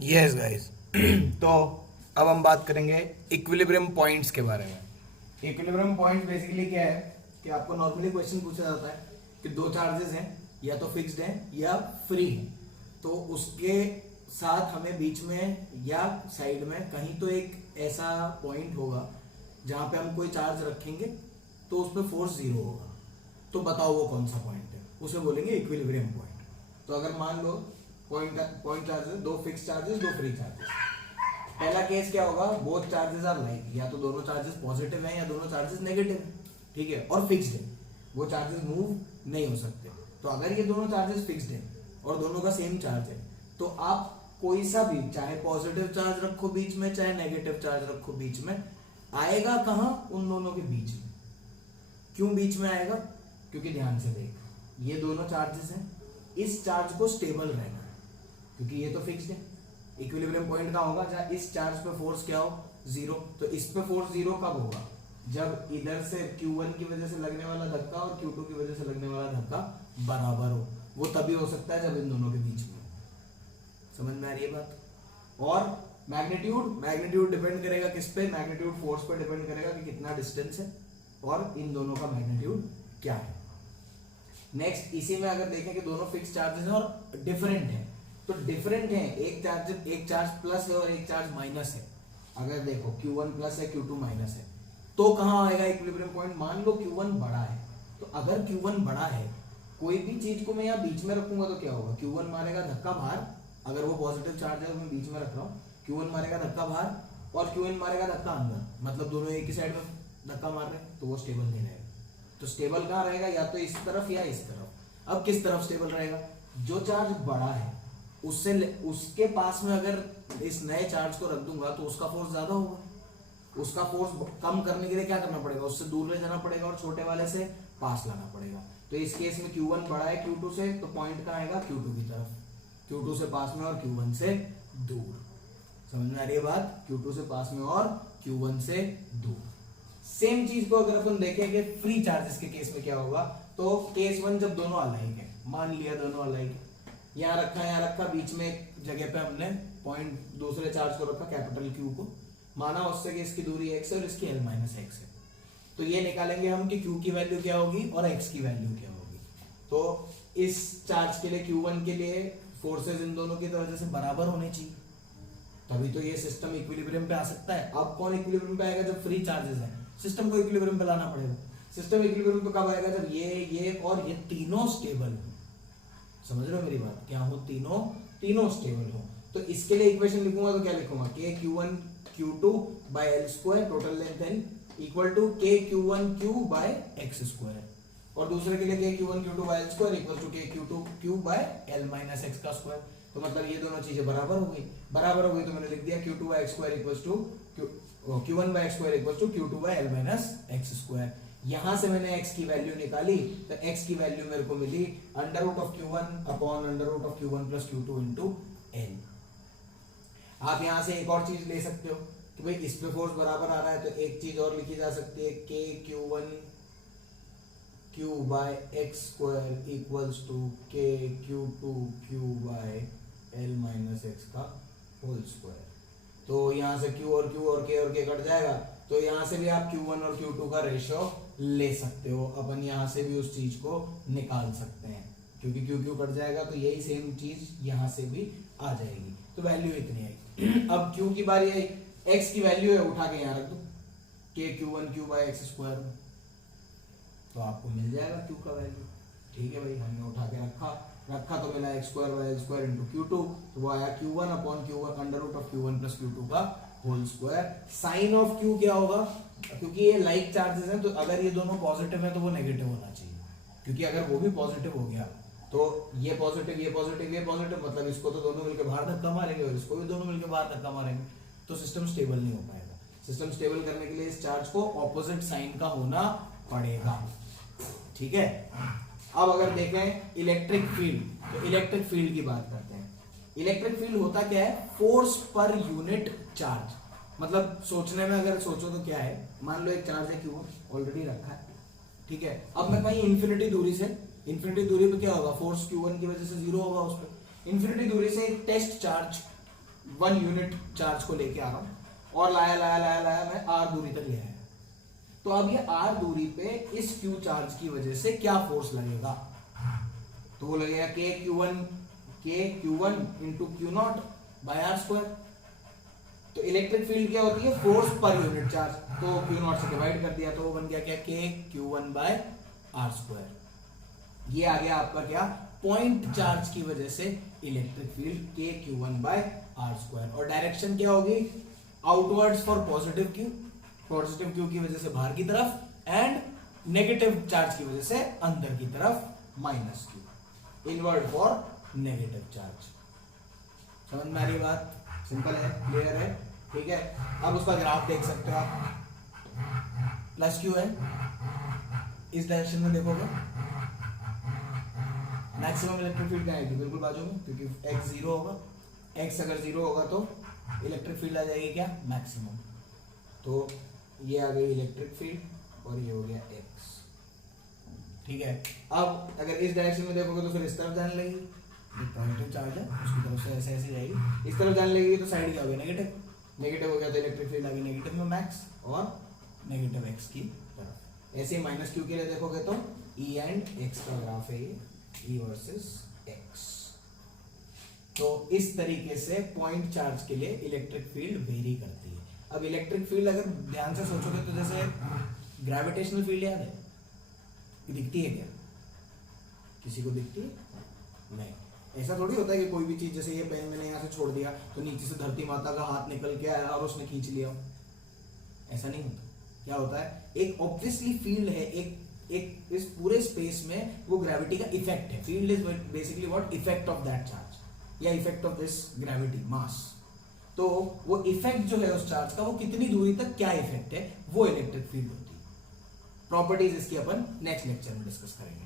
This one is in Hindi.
Yes guys. तो अब हम बात करेंगे इक्विलिब्रियम पॉइंट्स के बारे में। इक्विलिब्रियम पॉइंट्स बेसिकली क्या है कि आपको नॉर्मली क्वेश्चन पूछा जाता है कि दो चार्जेस हैं, या तो फिक्स्ड हैं या फ्री हैं, तो उसके साथ हमें बीच में या साइड में कहीं तो एक ऐसा पॉइंट होगा जहां पे हम कोई चार्ज रखेंगे तो उस पर फोर्स जीरो होगा। तो बताओ वो कौन सा पॉइंट है, उसे बोलेंगे इक्विलिब्रियम पॉइंट। तो अगर मान लो पॉइंट चार्जेस, दो फिक्स चार्जेस, दो फ्री चार्जेस। पहला केस क्या होगा, बोथ चार्जेस आर लाइक, या तो दोनों चार्जेस पॉजिटिव हैं या दोनों चार्जेस नेगेटिव हैं, ठीक है, और फिक्स्ड है, वो चार्जेस मूव नहीं हो सकते। तो अगर ये दोनों चार्जेस फिक्स्ड हैं और दोनों का सेम चार्ज है, तो आप कोई सा भी, चाहे पॉजिटिव चार्ज रखो बीच में, चाहे नेगेटिव चार्ज रखो बीच में, आएगा कहां, उन दोनों के बीच में। क्यों बीच में आएगा, क्योंकि ध्यान से देख, ये दोनों चार्जेस हैं, इस चार्ज को स्टेबल रहना है क्योंकि ये तो फिक्स्ड है। इक्विलिब्रियम पॉइंट का होगा जहां इस चार्ज पे फोर्स क्या हो, जीरो। तो इस पे फोर्स जीरो कब होगा, जब इधर से Q1 की वजह से लगने वाला धक्का और Q2 की वजह से लगने वाला धक्का बराबर हो। वो तभी हो सकता है जब इन दोनों के बीच में। समझ में आ रही है बात। और मैग्नीट्यूड डिपेंड करेगा किस पे, मैग्नीट्यूड फोर्स पे डिपेंड करेगा कि कितना डिस्टेंस है और इन दोनों का मैग्नीट्यूड क्या है। नेक्स्ट, इसी में अगर देखें कि दोनों फिक्स चार्जेस हैं और डिफरेंट हैं, तो डिफरेंट है, एक चार्ज प्लस है और एक चार्ज माइनस है। अगर देखो Q1 प्लस है, Q2 माइनस है, तो कहां आएगा इक्विलिब्रियम पॉइंट। मान लो Q1 बड़ा है, तो अगर Q1 बड़ा है, कोई भी चीज को मैं यहां बीच में रखूंगा तो क्या होगा, Q1 मारेगा धक्का बाहर, अगर वो पॉजिटिव चार्ज है तो मैं बीच में रख रहा हूं, Q1 मारेगा धक्का बाहर और Q1 मारेगा धक्का अंदर, मतलब दोनों एक ही साइड में धक्का मार रहे हैं, तो वो स्टेबल नहीं रहेगा। तो स्टेबल कहां रहेगा, या तो इस तरफ या इस तरफ। अब किस तरफ स्टेबल रहेगा, जो चार्ज बड़ा है उससे उसके पास में अगर इस नए चार्ज को रख दूंगा तो उसका फोर्स ज्यादा होगा। उसका फोर्स कम करने के लिए क्या करना पड़ेगा, उससे दूर ले जाना पड़ेगा और छोटे वाले से पास लाना पड़ेगा। तो इस केस में Q1 बड़ा है Q2 से, तो पॉइंट कहां आएगा, Q2 की तरफ, Q2 से पास में और Q1 से दूर। समझ में आ रही है बात, Q2 से पास में और Q1 से दूर। सेम चीज को अगर अपन देखें कि फ्री चार्जेस के केस में क्या होगा, तो केस वन जब दोनों अलाइक है, मान लिया दोनों अलाइक है, यहाँ रखा, बीच में एक जगह पे हमने पॉइंट दूसरे चार्ज को रखा, कैपिटल Q को, माना उससे कि इसकी दूरी x है और इसकी L माइनस x है। तो ये निकालेंगे हम कि Q की वैल्यू क्या होगी और x की वैल्यू क्या होगी। तो इस चार्ज के लिए, Q1 के लिए, फोर्सेस इन दोनों की वजह से बराबर होने चाहिए, तभी तो ये सिस्टम इक्विलिब्रियम पे आ सकता है। अब कौन इक्विलिब्रियम पे आएगा, जब फ्री चार्जेस है, सिस्टम को इक्विलिब्रियम पे लाना पड़ेगा। सिस्टम इक्विलिब्रियम पे कब आएगा, जब ये और ये तीनों स्टेबल हो। समझ रहे हो मेरी बात, क्या हो, तीनों स्टेबल हो। तो इसके लिए इक्वेशन लिखूंगा तो क्या लिखूंगा, k Q1 Q2 by L square, total length n equal to k Q1 Q by x square, और दूसरे के लिए k Q1 Q2 by L square equal to k Q2 Q by L minus x का स्क्वायर। तो मतलब ये दोनों चीजें बराबर हो गई, तो मैंने लिख दिया Q2 by x square equal to Q1 by x square equal to Q2 by L minus x square. यहां से मैंने x की वैल्यू निकाली, तो x की वैल्यू मेरे को मिली under root of Q1 upon under root of Q1 plus Q2 into n। आप यहां से एक और चीज ले सकते हो कि भाई इस पे फोर्स बराबर आ रहा है, तो एक चीज और लिखी जा सकती है, k Q1 Q by x square equals to k Q2 Q by L minus x का होल स्क्वायर। तो यहां से Q और Q और K कट जाएगा, तो यहां से भी आप Q1 और Q2 का रेशियो ले सकते हो। अपन यहां से भी उस चीज को निकाल सकते हैं, क्योंकि Q कट जाएगा तो यही सेम चीज यहां से भी आ जाएगी। तो वैल्यू इतनी आई। अब Q की बारी आई, x की वैल्यू है, उठा के यहां रख दो, k Q1 Q by x square, तो आपको मिल जाएगा Q का वैल्यू। ठीक है भाई, हमने उठा के रखा तो मिला x square by L square into Q2, तो वो आया Q1 upon Q1 under root of Q1 plus Q2 का whole square. Sign of Q क्या होगा, क्योंकि ये लाइक चार्जेस हैं, तो अगर ये दोनों पॉजिटिव हैं तो वो नेगेटिव होना चाहिए, क्योंकि अगर वो भी पॉजिटिव हो गया तो ये पॉजिटिव, मतलब इसको तो दोनों मिलकर बाहर धक्का मारेंगे और इसको भी दोनों मिलकर बाहर धक्का मारेंगे, तो सिस्टम स्टेबल नहीं हो पाएगा। सिस्टम स्टेबल करने के लिए इस चार्ज को ऑपोजिट साइन का होना पड़ेगा। ठीक है, अब अगर देखें इलेक्ट्रिक फील्ड, तो इलेक्ट्रिक फील्ड की बात करते हैं। इलेक्ट्रिक फील्ड होता क्या है, फोर्स पर यूनिट चार्ज। मतलब सोचने में अगर सोचो तो क्या है, मान लो एक चार्ज है Q1 ऑलरेडी रखा है, ठीक है, अब मैं कहीं इन्फिनिटी दूरी पे क्या होगा, फोर्स Q1 की वजह से जीरो होगा उस पर। इन्फिनिटी दूरी से एक टेस्ट चार्ज 1 यूनिट चार्ज को लेके आ रहा हूं और लाया लाया लाया लाया मैं r दूरी तक ले आया, तो अब ये r दूरी पे इस q चार्ज की वजह से क्या फोर्स लगेगा, तो वो लगेगा k q1 into q not by r square. तो इलेक्ट्रिक फील्ड क्या होती है, फोर्स पर यूनिट चार्ज, तो क्यू नॉट से डिवाइड कर दिया तो वो बन गया क्या, k q1 by r square. ये आ गया आपका क्या, पॉइंट चार्ज की वजह से electric field k q1 by r square. और डायरेक्शन क्या होगी, आउटवर्ड्स फॉर पॉजिटिव क्यू की वजह से बाहर की तरफ, एंड नेगेटिव चार्ज की वजह से अंदर की तरफ minus Q, inward for negative charge. समझ में आ रही बात, सिंपल है, क्लियर है, ठीक है। अब उसका ग्राफ देख सकते हो आप, प्लस क्यू है, इस डायरेक्शन में देखोगे मैक्सिमम इलेक्ट्रिक फील्ड कहाँ आएगी, बिल्कुल बाजू में, क्योंकि x 0 होगा, x अगर 0 होगा तो इलेक्ट्रिक फील्ड आ जाएगी क्या, मैक्सिमम। तो ये आ गई इलेक्ट्रिक फील्ड और ये हो गया x, ठीक है। अब अगर इस डायरेक्शन में देखोगे तो फिर इस तरफ जाने लगेगी, पॉजिटिव चार्ज है उसकी तरफ से ऐसे ऐसे जाएगी, इस तरफ जाने लगेगी तो साइड क्या हो गया, नेगेटिव हो गया, तो इलेक्ट्रिक फील्ड आ गई नेगेटिव में मैक्स और नेगेटिव x की तरफ। ऐसे माइनस क्यू के लिए देखोगे तो E एंड x का ग्राफ है ये, E वर्सेस x। तो इस तरीके से पॉइंट चार्ज के लिए इलेक्ट्रिक फील्ड वेरी करती है। अब इलेक्ट्रिक फील्ड अगर ध्यान से सोचोगे तो जैसे ग्रेविटेशनल फील्ड याद है, दिखती है क्या, किसी को दिखती है, नहीं। ऐसा थोड़ी होता है कि कोई भी चीज, जैसे ये पेन मैंने यहाँ से छोड़ दिया तो नीचे से धरती माता का हाथ निकल के आया और उसने खींच लिया, ऐसा नहीं होता। क्या होता है, एक ऑब्वियसली फील्ड है, एक इस पूरे स्पेस में वो ग्रेविटी का इफेक्ट है। Field is basically what, effect of that charge या इफेक्ट ऑफ दिस ग्रेविटी मास। तो वो इफेक्ट जो है उस चार्ज का, वो कितनी दूरी तक क्या इफेक्ट है, वो इलेक्ट्रिक फील्ड होती है। प्रॉपर्टीज इसकी अपन नेक्स्ट लेक्चर में डिस्कस करेंगे।